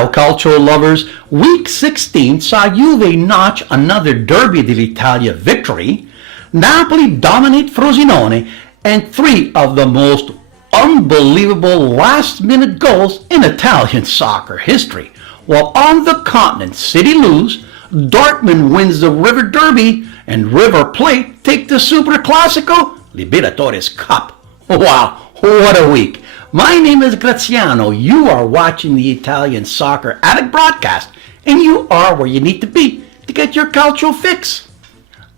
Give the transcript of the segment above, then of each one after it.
Ciao calcio lovers, week 16 saw Juve notch another Derby dell'Italia victory, Napoli dominate Frosinone, and three of the most unbelievable last-minute goals in Italian soccer history. While on the continent, City lose, Dortmund wins the River Derby, and River Plate take the Super Classico Libertadores Cup. Wow, what a week. My name is Graziano. You are watching the Italian Soccer Addict broadcast, and you are where you need to be to get your calcio fix.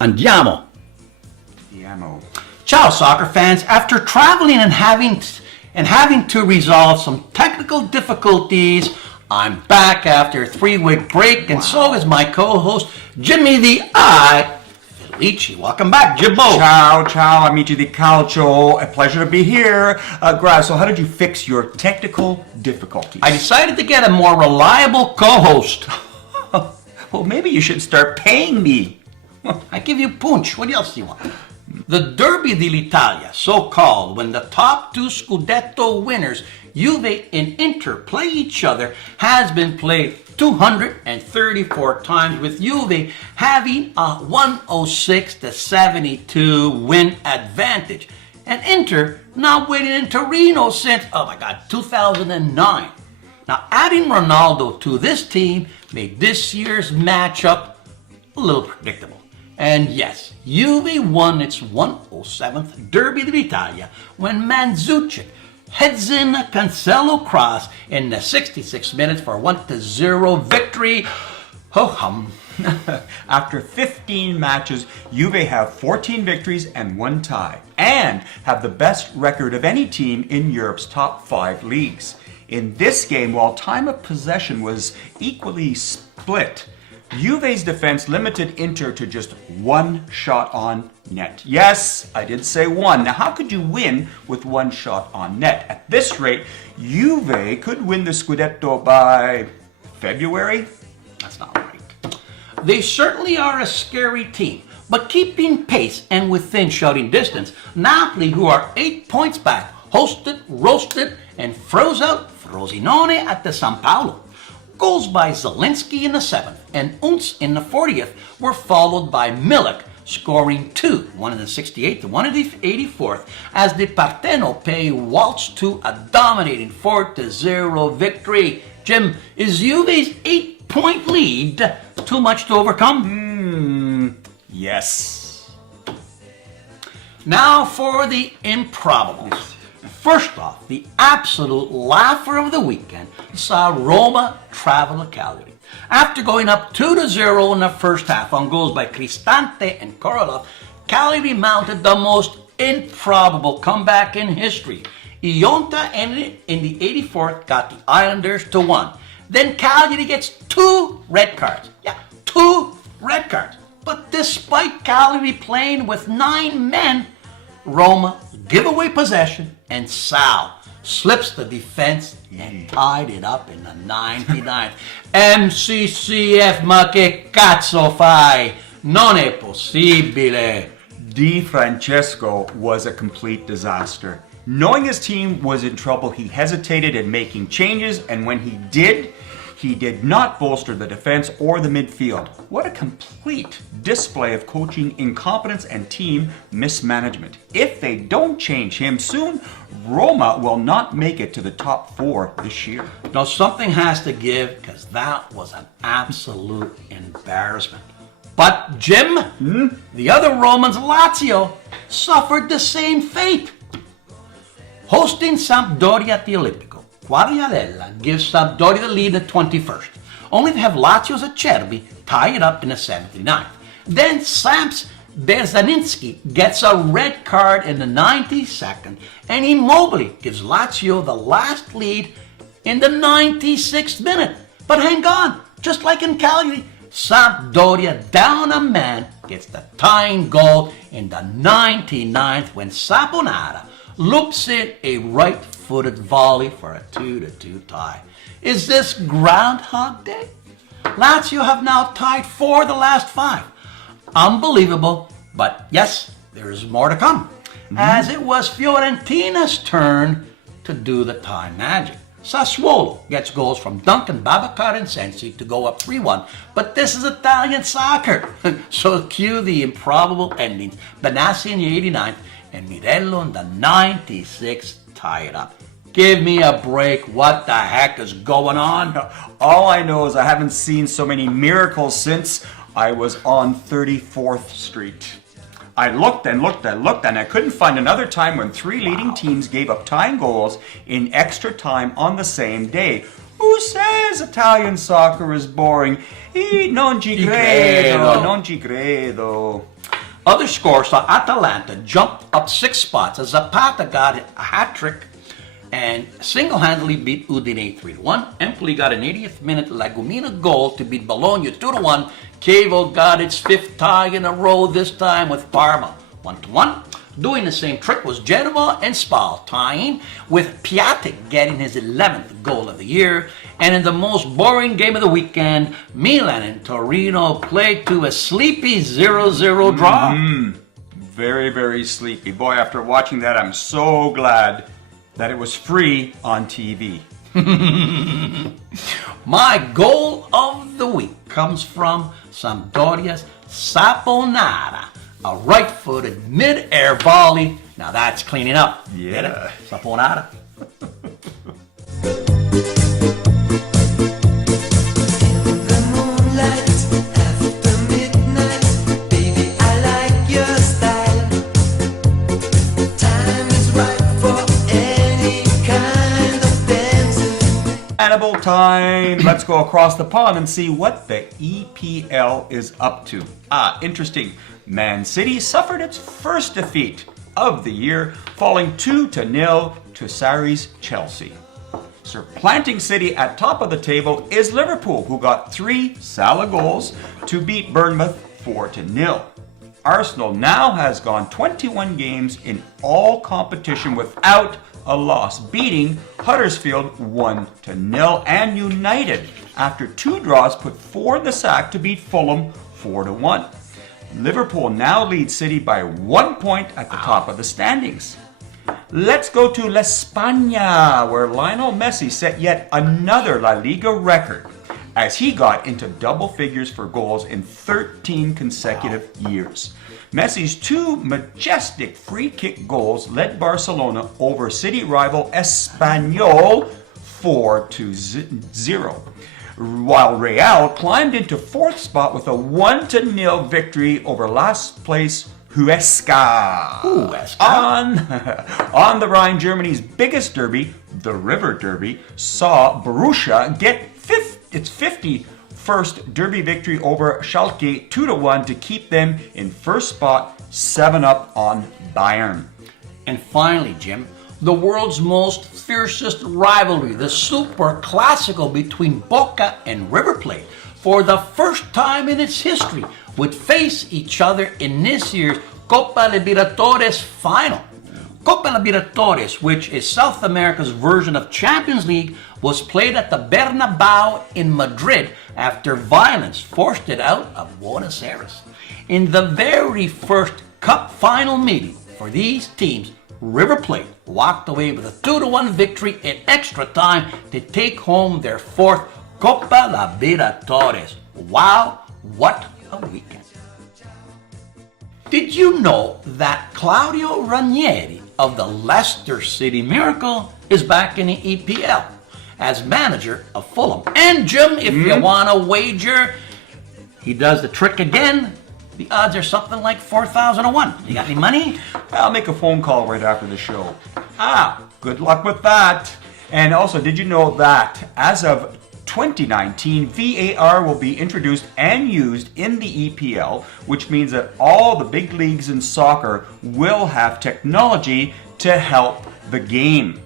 Andiamo. Ciao, soccer fans. After traveling and having to resolve some technical difficulties, I'm back after a 3-week break, and so is my co-host, Jimmy the Eye Felici. Welcome back, Jimbo. Ciao, amici di calcio. A pleasure to be here. Graz, so how did you fix your technical difficulties? I decided to get a more reliable co-host. Well, maybe you should start paying me. I give you punch. What else do you want? The Derby dell'Italia, so called, when the top two Scudetto winners, Juve and Inter, play each other, has been played 234 times, with Juve having a 106-72 win advantage, and Inter not winning in Torino since, 2009. Now, adding Ronaldo to this team made this year's matchup a little predictable. And yes, Juve won its 107th Derby d'Italia when Mandzukic heads in a Cancelo cross in the 66 minutes for a 1-0 victory. Ho hum. After 15 matches, Juve have 14 victories and 1 tie, and have the best record of any team in Europe's top 5 leagues. In this game, while time of possession was equally split, Juve's defense limited Inter to just 1 shot on net. Yes, I did say 1. Now, how could you win with 1 shot on net? At this rate, Juve could win the Scudetto by February? That's not right. They certainly are a scary team, but keeping pace and within shouting distance, Napoli, who are 8 points back, hosted, roasted, and froze out Frosinone at the San Paolo. Goals by Zielinski in the 7th and Unz in the 40th were followed by Milik scoring 2, one in the 68th and one in the 84th, as the Partenope waltzed to a dominating 4-0 victory. Jim, is Juve's 8-point lead too much to overcome? Yes. Now for the improbables. First off, the absolute laugher of the weekend saw Roma travel to Cagliari. After going up 2-0 in the first half on goals by Cristante and Korolev, Cagliari mounted the most improbable comeback in history. Ionta in the 84th got the Islanders to 1. Then Cagliari gets 2 red cards. Yeah, 2 red cards. But despite Cagliari playing with 9 men, Roma give away possession, and Sal slips the defense and tied it up in the 99th. MCCF, ma che cazzo fai? Non è possibile. Di Francesco was a complete disaster. Knowing his team was in trouble, he hesitated in making changes, and when he did not bolster the defense or the midfield. What a complete display of coaching incompetence and team mismanagement. If they don't change him soon, Roma will not make it to the top 4 this year. Now, something has to give, because that was an absolute embarrassment. But Jim, the other Romans, Lazio, suffered the same fate. Hosting Sampdoria at the Olimpico, Quagliarella gives Sampdoria the lead in the 21st, only to have Lazio's Acerbi tie it up in the 79th. Then Samps Berzaninski gets a red card in the 92nd, and Immobile gives Lazio the last lead in the 96th minute. But hang on, just like in Cagliari, Sampdoria, down a man, gets the tying goal in the 99th when Saponara loops in a right-footed volley for a 2-2 tie. Is this Groundhog Day? Lazio have now tied 4 of the last 5. Unbelievable, but yes, there is more to come, as it was Fiorentina's turn to do the tie magic. Sassuolo gets goals from Duncan, Babacar, and Sensi to go up 3-1, but this is Italian soccer. So cue the improbable endings. Benassi in the 89th and Mirello in the 96th tie it up. Give me a break. What the heck is going on? All I know is I haven't seen so many miracles since I was on 34th Street. I looked and looked and looked, and I couldn't find another time when three leading teams gave up tying goals in extra time on the same day. Who says Italian soccer is boring? Non ci credo, non ci credo. Other scores saw Atalanta jump up 6 spots as Zapata got a hat-trick and single-handedly beat Udine 3-1. Empoli got an 80th minute Lagumina goal to beat Bologna 2-1. Chievo got its 5th tie in a row, this time with Parma 1-1. Doing the same trick was Genoa and Spal, tying, with Piatek getting his 11th goal of the year. And in the most boring game of the weekend, Milan and Torino played to a sleepy 0-0 draw. Very, very sleepy. Boy, after watching that, I'm so glad that it was free on TV. My goal of the week comes from Sampdoria's Saponara, a right-footed mid-air volley. Now that's cleaning up. Yeah. Get it? Saponara. Hannibal time. Let's go across the pond and see what the EPL is up to. Interesting. Man City suffered its first defeat of the year, falling 2-0 to Sarri's Chelsea. Supplanting City at top of the table is Liverpool, who got 3 Salah goals to beat Bournemouth 4-0. Arsenal now has gone 21 games in all competition without a loss, beating Huddersfield 1-0, and United, after 2 draws, put 4 in the sack to beat Fulham 4-1. Liverpool now leads City by 1 point at the top of the standings. Let's go to La España, where Lionel Messi set yet another La Liga record, as he got into double figures for goals in 13 consecutive years. Messi's 2 majestic free kick goals led Barcelona over city rival Espanyol 4-0, while Real climbed into 4th spot with a 1-0 victory over last place Huesca. On the Rhine, Germany's biggest derby, the River Derby, saw Borussia get its 51st derby victory over Schalke 2-1 to keep them in first spot, 7 up on Bayern. And finally, Jim, the world's most fiercest rivalry, the Super Classico between Boca and River Plate, for the first time in its history, would face each other in this year's Copa Libertadores final. Copa Libertadores, which is South America's version of Champions League, was played at the Bernabéu in Madrid after violence forced it out of Buenos Aires. In the very first Cup final meeting for these teams, River Plate walked away with a 2-1 victory in extra time to take home their 4th Copa Libertadores. Wow, what a weekend. Did you know that Claudio Ranieri of the Leicester City Miracle is back in the EPL as manager of Fulham? And Jim, if you want to wager, he does the trick again. The odds are something like 4,001. You got any money? I'll make a phone call right after the show. Good luck with that. And also, did you know that as of 2019, VAR will be introduced and used in the EPL, which means that all the big leagues in soccer will have technology to help the game.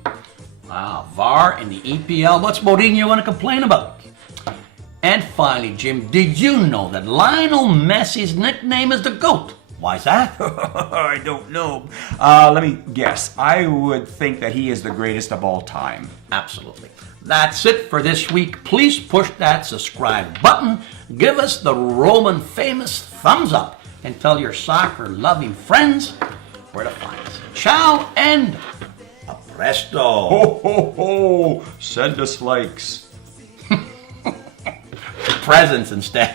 Wow, VAR in the EPL. What's Mourinho want to complain about? And finally, Jim, did you know that Lionel Messi's nickname is the GOAT? Why is that? I don't know. Let me guess. I would think that he is the greatest of all time. Absolutely. That's it for this week. Please push that subscribe button. Give us the Roman famous thumbs up and tell your soccer loving friends where to find us. Ciao and up. Presto. Ho, ho, ho. Send us likes. Presents instead.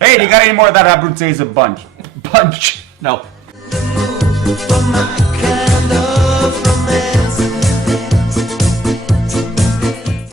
Hey, do you got any more of that Abruzzese bunch? No. For my cat.